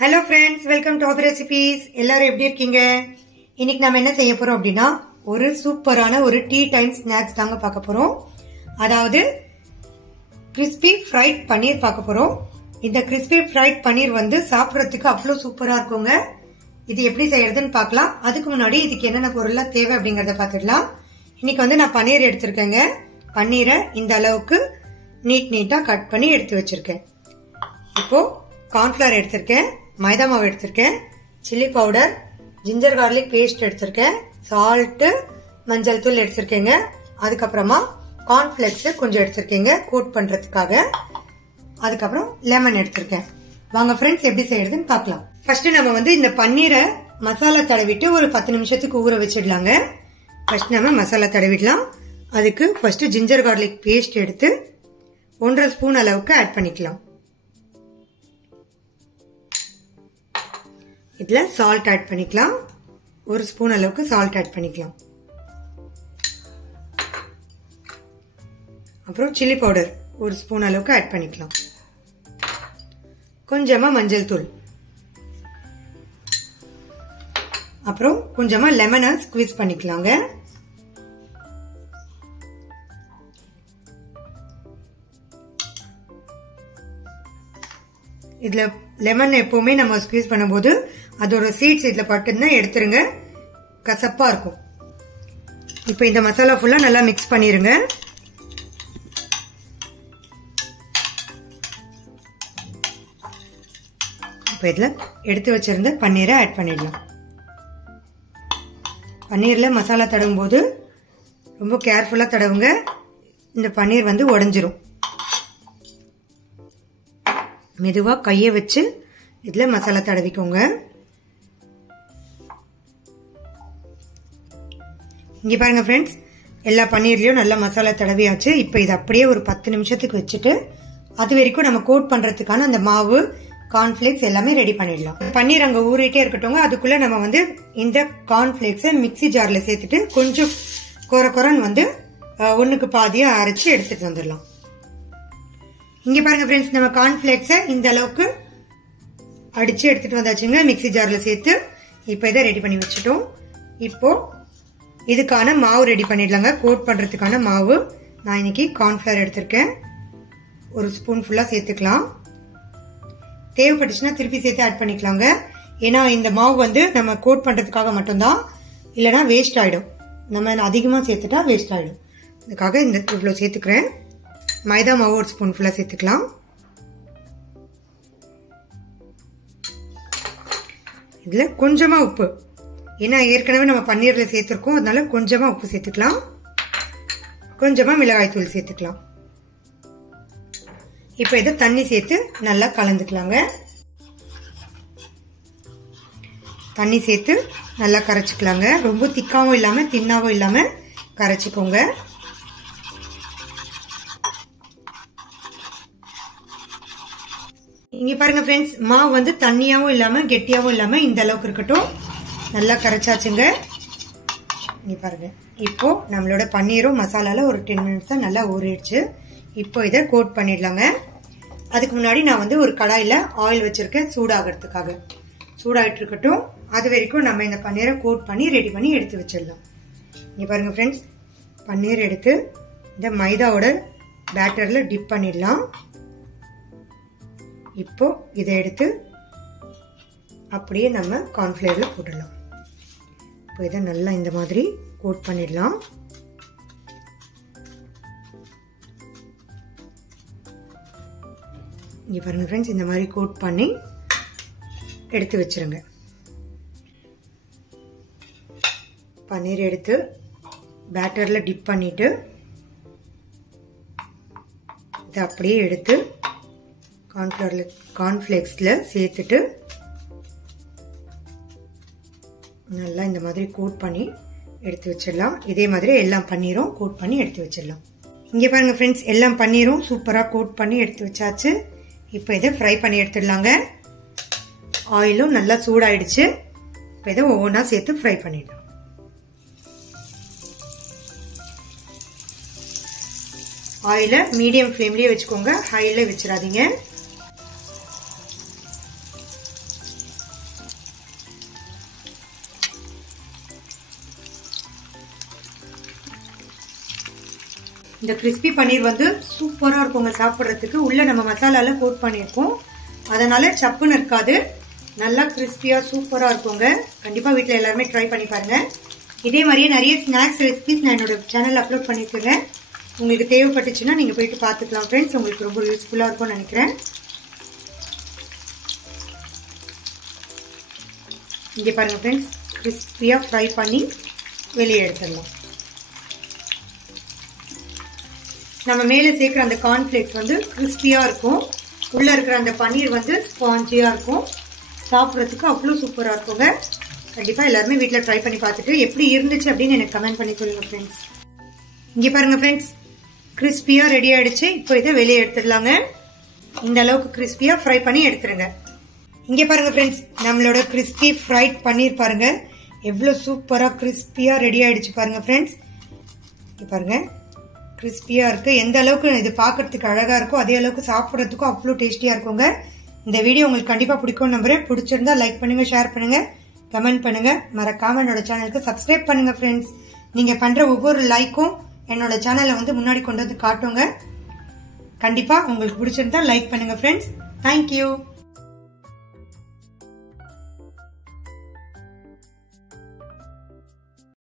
Hello friends, welcome to Hobby Recipes. எல்லாரும் எப்படி இருக்கீங்க? இன்னைக்கு நாம என்ன செய்ய போறோம் அப்படினா ஒரு சூப்பரான ஒரு டீ டைம் ஸ்நாக்ஸ் தாங்க பார்க்க போறோம். அதாவது crispy fried பன்னீர் பார்க்க போறோம். இந்த crispy fried பன்னீர் வந்து சாப்பிடுறதுக்கு அவ்வளவு சூப்பரா இருக்குங்க. இது எப்படி செய்யறதுன்னு பார்க்கலாம். அதுக்கு முன்னாடி இதுக்கு என்னென்ன பொருள்லாம் தேவை அப்படிங்கறத பார்த்துடலாம். இன்னைக்கு வந்து நான் பன்னீர் எடுத்திருக்கேங்க. பன்னீரை இந்த அளவுக்கு நீட்டா கட் பண்ணி எடுத்து வச்சிருக்கேன். இப்போ கார்ன்ஃபிளவர் எடுத்திருக்கேன், மைதா மாவு எடுத்திருக்கேன், chilli powder, ginger garlic paste எடுத்திருக்கேன், சால்ட், மஞ்சள் தூள் எடுத்திருக்கேங்க. அதுக்கப்புறமா கார்ன்ஃபிளெக்ஸ் கொஞ்சம் எடுத்திருக்கேங்க கோட் பண்றதுக்காக. அதுக்கப்புறம் லெமன் எடுத்திருக்கேன். வாங்க ஃப்ரெண்ட்ஸ் எப்படி செய்யறதுன்னு பார்க்கலாம். ஃபர்ஸ்ட் நம்ம வந்து இந்த பன்னீரை மசாலா தடவிட்டு ஒரு 10 நிமிஷத்துக்கு ஊற வச்சிடலாங்க. ஃபர்ஸ்ட் நம்ம மசாலா தடவிடலாம். அதுக்கு ஃபர்ஸ்ட் ஜிஞ்சர் கார்லிக் பேஸ்ட் எடுத்து 1.5 ஸ்பூன் அளவுக்கு ஆட் பண்ணிக்கலாம். இதுல சால்ட் ஆட் பண்ணிக்கலாம். 1 ஸ்பூன் அளவுக்கு சால்ட் ஆட் பண்ணிக்கலாம். அப்புறம் சில்லி பவுடர் 1 ஸ்பூன் அளவுக்கு ஆட் பண்ணிக்கலாம். கொஞ்சமா மஞ்சள் தூள், அப்புறம் கொஞ்சமா லெமனை ஸ்குவீஸ் பண்ணிக்கலாங்க. இதுல லெமன் எப்பவுமே நம்ம ஸ்குவீஸ் பண்ணும்போது அதோட சீட்ஸ் இதுல பட்டுன்னா எடுத்துருங்க, கசப்பா இருக்கும். இப்ப இந்த மசாலா ஃபுல்லா நல்லா மிக்ஸ் பண்ணிருங்க. இப்ப இதுல எடுத்து வச்சிருந்த பன்னீரை ஆட் பண்ணிடலாம். பன்னீர்ல மசாலா தடவும் போது ரொம்ப கேர்ஃபுல்லா தடவுங்க. இந்த பன்னீர் வந்து உடைஞ்சிரும். மெதுவா கைய வச்சு இதுல மசாலா தடவிக்கோங்க. இங்க பாருங்க ஃப்ரெண்ட்ஸ், எல்லா பன்னீர்லயும் நல்லா மசாலா தடவியாச்சு. இப்ப இது அப்படியே ஒரு 10 நிமிஷத்துக்கு வச்சுட்டு அது வரைக்கும் நம்ம கோட் பண்றதுக்கான அந்த மாவு, கார்ன்ஃபிளேக்ஸ் எல்லாமே ரெடி பண்ணிடலாம். பன்னீர் அங்க ஊறிட்டே இருக்கட்டும். அதுக்குள்ள நம்ம வந்து இந்த கார்ன்ஃபிளேக்ஸை மிக்ஸி ஜார்ல சேர்த்துட்டு கொஞ்சம் கொரன்னு வந்து ஒண்ணுக்கு பாதியா அரைச்சு எடுத்துட்டு வந்துடலாம். இங்க பாருங்க ஃப்ரெண்ட்ஸ், நம்ம கார்ன்ஃபிளேக்ஸை இந்த அளவுக்கு அடிச்சு எடுத்துட்டு வந்தாச்சுங்க மிக்ஸி ஜார்ல சேர்த்து. இப்ப இதை ரெடி பண்ணி வச்சுட்டோம். இப்போ இதுக்கான மாவு ரெடி பண்ணிடலாங்க. கோட் பண்றதுக்கான மாவு நான் இன்னைக்கு கார்ன்ஃபிளவர் எடுத்திருக்கேன். 1 ஸ்பூன் ஃபுல்லா சேர்த்துக்கலாம். தேவைப்பட்டுச்சுன்னா திருப்பி சேர்த்து ஆட் பண்ணிக்கலாங்க. ஏன்னா இந்த மாவு வந்து நம்ம கோட் பண்றதுக்காக மட்டும்தான், இல்லைன்னா வேஸ்ட் ஆயிடும். நம்ம அதிகமா சேர்த்துட்டா வேஸ்ட் ஆயிடும். இதுக்காக இந்த இவ்வளவு சேர்த்துக்கிறேன். மைதா மாவு 1 ஸ்பூன் ஃபுல்லா சேர்த்துக்கலாம். இதுல கொஞ்சமா உப்பு, ஏன்னா ஏற்கனவே நம்ம பன்னீர்ல சேர்த்திருக்கோம், அதனால கொஞ்சமா உப்பு சேர்த்துக்கலாம். கொஞ்சமா மிளகாய் தூள் சேர்த்துக்கலாம். இப்ப இதை தண்ணி சேர்த்து நல்லா கலந்துக்கலாங்க. தண்ணி சேர்த்து நல்லா கரைச்சிக்கலாங்க. ரொம்ப திக்காவும் இல்லாம தின்னாவும் இல்லாம கரைச்சிக்கோங்க. இங்க பாருங்க ஃப்ரெண்ட்ஸ், மாவு வந்து தண்ணியாவும் இல்லாம கெட்டியாவும் இல்லாம இந்த அளவுக்கு இருக்கட்டும். நல்லா கரைச்சாச்சுங்க. இங்க பாருங்க, இப்போ நம்மளோட பன்னீரும் மசாலால ஒரு 10 மினிட்ஸ் நல்லா ஊறிடுச்சு. இப்போ இதை கோட் பண்ணிடலாங்க. அதுக்கு முன்னாடி நான் வந்து ஒரு கடாயில ஆயில் வச்சிருக்கேன் சூடாகிறதுக்காக. சூடாயிட்டு இருக்கட்டும். அது வரைக்கும் நம்ம இந்த பன்னீரை கோட் பண்ணி ரெடி பண்ணி எடுத்து வச்சிடலாம். இங்க பாருங்க ஃப்ரெண்ட்ஸ், பன்னீர் எடுத்து இந்த மைதாவோட பேட்டர்ல டிப் பண்ணிடலாம். இப்போ இதை எடுத்து அப்படியே நம்ம கார்ன்ஃபிளவர்ல போட்டுடலாம். இப்போ இதை நல்லா இந்த மாதிரி கோட் பண்ணிடலாம். இங்க பாருங்க ஃப்ரெண்ட்ஸ், இந்த மாதிரி கோட் பண்ணி எடுத்து வச்சிருங்க. பன்னீர் எடுத்து பேட்டர்ல டிப் பண்ணிட்டு இதை அப்படியே எடுத்து கார்ன்ஃபிளேக்ஸ்ல சேர்த்துட்டு நல்லா இந்த மாதிரி கோட் பண்ணி எடுத்து வச்சிடலாம். இதே மாதிரி எல்லாம் பன்னீரும் கோட் பண்ணி எடுத்து வச்சிடலாம். இங்க பாருங்க ஃப்ரெண்ட்ஸ், எல்லாம் பன்னீரும் சூப்பரா கோட் பண்ணி எடுத்து வச்சாச்சு. இப்போ இதை ஃப்ரை பண்ணி எடுத்துடலாங்க. ஆயிலும் நல்லா சூடாயிடுச்சு. இப்போ இதை ஒவ்வொன்றா சேர்த்து ஃப்ரை பண்ணிடலாம். ஆயில மீடியம் ஃப்ளேம்லயே வச்சுக்கோங்க, ஹைல வச்சிடாதீங்க. இந்த கிறிஸ்பி பன்னீர் வந்து சூப்பரா இருக்குங்க சாப்பிட்றதுக்கு. உள்ள நம்ம மசாலால கோட் பண்ணியிருக்கோம், அதனால சப்புன்னு இருக்காது, நல்லா கிறிஸ்பியா சூப்பரா இருக்குங்க. கண்டிப்பா வீட்டுல எல்லாருமே ட்ரை பண்ணி பாருங்க. இதே மாதிரியே நிறைய ஸ்நாக்ஸ் ரெசிபிஸ் நான் என்னோட சேனல் அப்லோட் பண்ணிருக்கேன். உங்களுக்கு தேவைப்பட்டுச்சுன்னா நீங்க போயிட்டு பாத்துக்கலாம் ஃப்ரெண்ட்ஸ். உங்களுக்கு ரொம்ப யூஸ்ஃபுல்லா இருக்கும்னு நினைக்கிறேன். இங்க பாருங்க ஃப்ரெண்ட்ஸ், கிறிஸ்பியா ஃப்ரை பண்ணி வெளியே எடுத்துடலாம். நம்ம மேலே சேர்க்கிற அந்த கார்ன்ஃபிளேக்ஸ் வந்து கிறிஸ்பியா இருக்கும், உள்ள இருக்கிற அந்த பன்னீர் வந்து ஸ்பாஞ்சியா இருக்கும், சாப்பிட்றதுக்கு அவ்வளோ சூப்பரா இருக்குங்க. கண்டிப்பா எல்லாருமே வீட்டில் ட்ரை பண்ணி பார்த்துட்டு எப்படி இருந்துச்சு அப்படின்னு எனக்கு கமெண்ட் பண்ணி சொல்லுங்க ஃப்ரெண்ட்ஸ். இங்க பாருங்க ஃப்ரெண்ட்ஸ், கிறிஸ்பியா ரெடி ஆயிடுச்சு. இப்போ இதை வெளியே எடுத்துடலாங்க. இந்த அளவுக்கு கிறிஸ்பியா ஃப்ரை பண்ணி எடுத்துருங்க. இங்க பாருங்க ஃப்ரெண்ட்ஸ், நம்மளோட கிறிஸ்பி ஃப்ரைட் பன்னீர் பாருங்க எவ்வளவு சூப்பரா கிறிஸ்பியா ரெடி ஆயிடுச்சு பாருங்க ஃப்ரெண்ட்ஸ். இங்க பாருங்க கிறிஸ்பியா இருக்கு. எந்த அளவுக்கு இது பாக்குறதுக்கு அழகா இருக்கோ அதே அளவுக்கு சாப்பிட்றதுக்கும் அவ்வளோ டேஸ்டியா இருக்குங்க. இந்த வீடியோ உங்களுக்கு கண்டிப்பா பிடிக்கும் நம்புறேன். பிடிச்சிருந்தா லைக் பண்ணுங்க, ஷேர் பண்ணுங்க, கமெண்ட் பண்ணுங்க. மறக்காம என்னோட சேனலுக்கு சப்ஸ்கிரைப் பண்ணுங்க ஃப்ரெண்ட்ஸ். நீங்க பண்ற ஒவ்வொரு லைக்கும் என்னோட சேனலை வந்து முன்னாடி கொண்டு வந்து காட்டுங்க. கண்டிப்பா உங்களுக்கு பிடிச்சிருந்தா லைக் பண்ணுங்க ஃப்ரெண்ட்ஸ். தேங்க்யூ.